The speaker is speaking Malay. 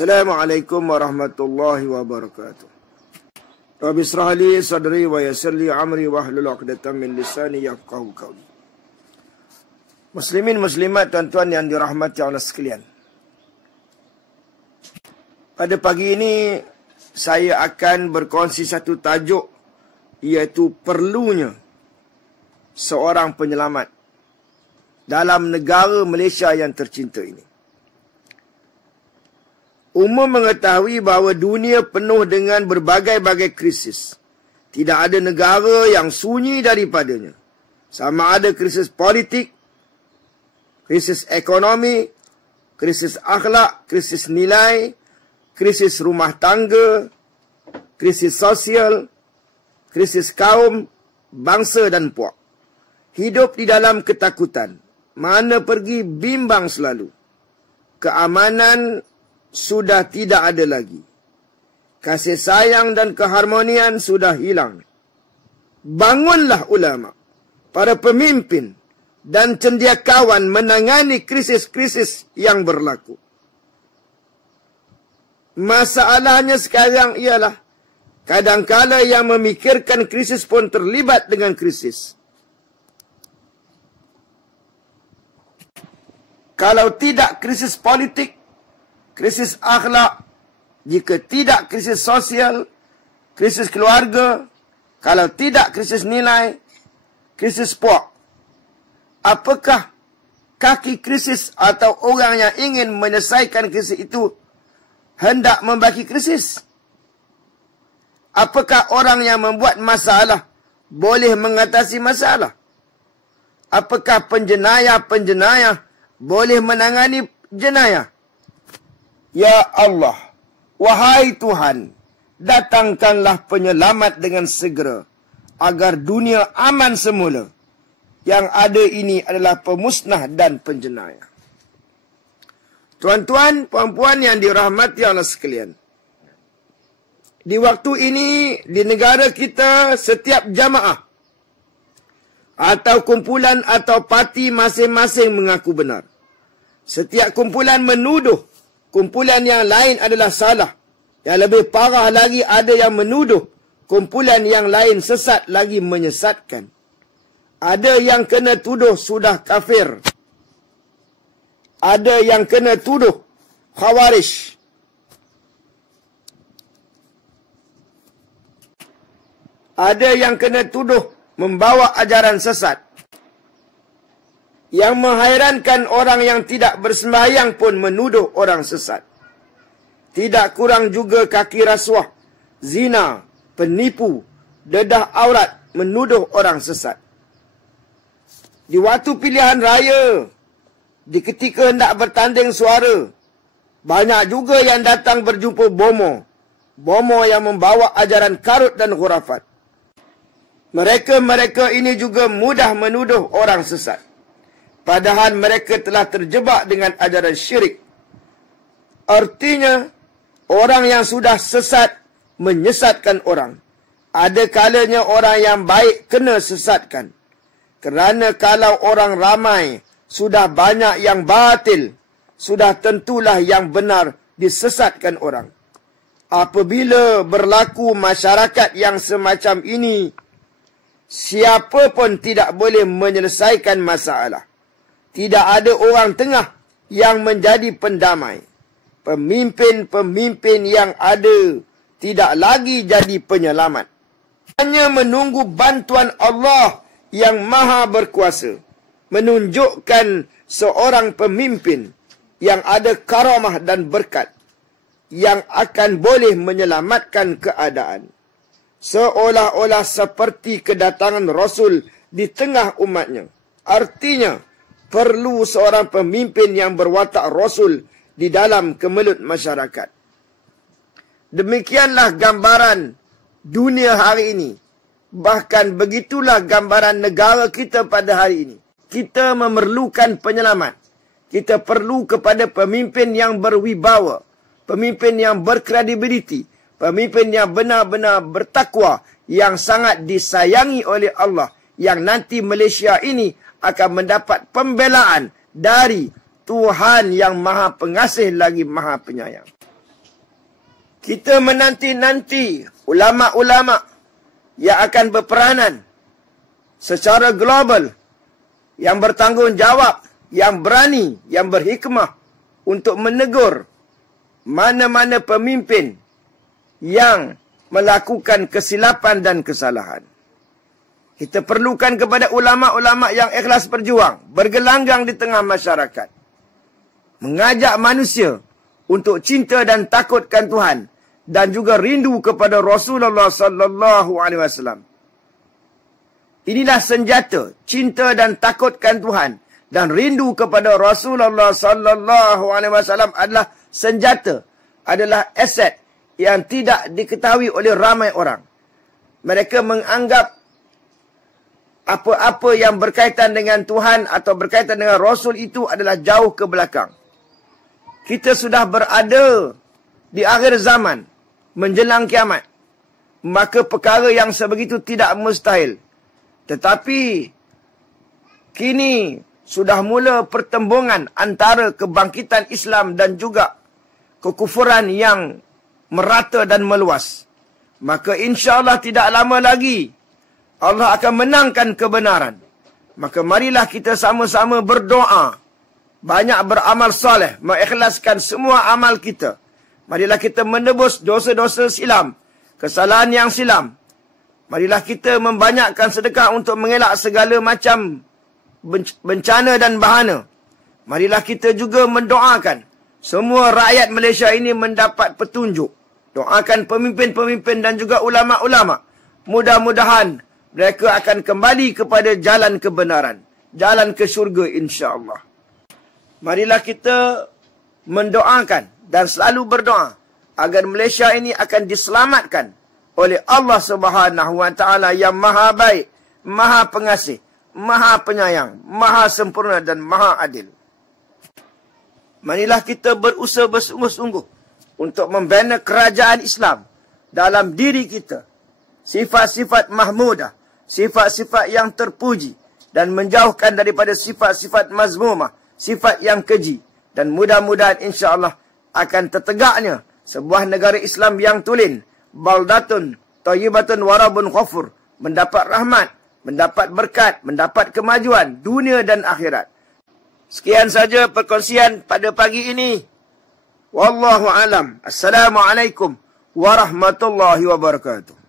Assalamualaikum warahmatullahi wabarakatuh. Rabbi israh li sadri wa yassir li amri wahlul 'uqdatam min lisani yafqahu qawli. Muslimin muslimat, tuan-tuan yang dirahmati Allah sekalian. Pada pagi ini saya akan berkongsi satu tajuk, iaitu perlunya seorang penyelamat dalam negara Malaysia yang tercinta ini. Umum mengetahui bahawa dunia penuh dengan berbagai-bagai krisis. Tidak ada negara yang sunyi daripadanya. Sama ada krisis politik, krisis ekonomi, krisis akhlak, krisis nilai, krisis rumah tangga, krisis sosial, krisis kaum, bangsa dan puak. Hidup di dalam ketakutan. Mana pergi bimbang selalu. Keamanan sudah tidak ada lagi. Kasih sayang dan keharmonian sudah hilang. Bangunlah ulama, para pemimpin dan cendekiawan menangani krisis-krisis yang berlaku. Masalahnya sekarang ialah kadangkala yang memikirkan krisis pun terlibat dengan krisis. Kalau tidak krisis politik, krisis akhlak, jika tidak krisis sosial, krisis keluarga, kalau tidak krisis nilai, krisis puak. Apakah kaki krisis atau orang yang ingin menyelesaikan krisis itu hendak membagi krisis? Apakah orang yang membuat masalah boleh mengatasi masalah? Apakah penjenayah-penjenayah boleh menangani jenayah? Ya Allah, wahai Tuhan, datangkanlah penyelamat dengan segera, agar dunia aman semula. Yang ada ini adalah pemusnah dan penjenayah. Tuan-tuan, puan-puan yang dirahmati Allah sekalian. Di waktu ini, di negara kita, setiap jamaah atau kumpulan atau parti masing-masing mengaku benar. Setiap kumpulan menuduh kumpulan yang lain adalah salah. Yang lebih parah lagi, ada yang menuduh kumpulan yang lain sesat lagi menyesatkan. Ada yang kena tuduh sudah kafir. Ada yang kena tuduh khawarij. Ada yang kena tuduh membawa ajaran sesat. Yang menghairankan, orang yang tidak bersembahyang pun menuduh orang sesat. Tidak kurang juga kaki rasuah, zina, penipu, dedah aurat menuduh orang sesat. Di waktu pilihan raya, di ketika hendak bertanding suara, banyak juga yang datang berjumpa bomo. Bomo yang membawa ajaran karut dan khurafat. Mereka ini juga mudah menuduh orang sesat. Padahal mereka telah terjebak dengan ajaran syirik. Artinya, orang yang sudah sesat menyesatkan orang. Ada kalanya orang yang baik kena sesatkan. Kerana kalau orang ramai, sudah banyak yang batil, sudah tentulah yang benar disesatkan orang. Apabila berlaku masyarakat yang semacam ini, siapa pun tidak boleh menyelesaikan masalah. Tidak ada orang tengah yang menjadi pendamai. Pemimpin-pemimpin yang ada tidak lagi jadi penyelamat. Hanya menunggu bantuan Allah yang maha berkuasa. Menunjukkan seorang pemimpin yang ada karamah dan berkat, yang akan boleh menyelamatkan keadaan. Seolah-olah seperti kedatangan Rasul di tengah umatnya. Artinya, perlu seorang pemimpin yang berwatak Rasul di dalam kemelut masyarakat. Demikianlah gambaran dunia hari ini. Bahkan begitulah gambaran negara kita pada hari ini. Kita memerlukan penyelamat. Kita perlu kepada pemimpin yang berwibawa, pemimpin yang berkredibiliti, pemimpin yang benar-benar bertakwa, yang sangat disayangi oleh Allah, yang nanti Malaysia ini akan mendapat pembelaan dari Tuhan yang maha pengasih lagi maha penyayang. Kita menanti-nanti ulama-ulama yang akan berperanan secara global, yang bertanggungjawab, yang berani, yang berhikmah untuk menegur mana-mana pemimpin yang melakukan kesilapan dan kesalahan. Kita perlukan kepada ulama-ulama yang ikhlas berjuang, bergelanggang di tengah masyarakat, mengajak manusia untuk cinta dan takutkan Tuhan dan juga rindu kepada Rasulullah sallallahu alaihi wasallam. Inilah senjata cinta dan takutkan Tuhan dan rindu kepada Rasulullah sallallahu alaihi wasallam adalah senjata, adalah aset yang tidak diketahui oleh ramai orang. Mereka menganggap apa-apa yang berkaitan dengan Tuhan atau berkaitan dengan Rasul itu adalah jauh ke belakang. Kita sudah berada di akhir zaman, menjelang kiamat. Maka perkara yang sebegitu tidak mustahil. Tetapi kini sudah mula pertembungan antara kebangkitan Islam dan juga kekufuran yang merata dan meluas. Maka insya-Allah tidak lama lagi Allah akan menangkan kebenaran. Maka marilah kita sama-sama berdoa, banyak beramal soleh, mengikhlaskan semua amal kita. Marilah kita menebus dosa-dosa silam, kesalahan yang silam. Marilah kita membanyakkan sedekah untuk mengelak segala macam bencana dan bahana. Marilah kita juga mendoakan semua rakyat Malaysia ini mendapat petunjuk. Doakan pemimpin-pemimpin dan juga ulama-ulama. Mudah-mudahan mereka akan kembali kepada jalan kebenaran, jalan ke syurga insya-Allah. Marilah kita mendoakan dan selalu berdoa agar Malaysia ini akan diselamatkan oleh Allah Subhanahu wa taala yang Maha Baik, Maha Pengasih, Maha Penyayang, Maha Sempurna dan Maha Adil. Marilah kita berusaha bersungguh-sungguh untuk membina kerajaan Islam dalam diri kita. Sifat-sifat mahmudah, sifat-sifat yang terpuji dan menjauhkan daripada sifat-sifat mazmumah, sifat yang keji. Dan mudah-mudahan insya-Allah akan tertegaknya sebuah negara Islam yang tulen, baldatun thayyibatun warabun ghafur, mendapat rahmat, mendapat berkat, mendapat kemajuan dunia dan akhirat. Sekian saja perkongsian pada pagi ini. Wallahu alam. Assalamualaikum warahmatullahi wabarakatuh.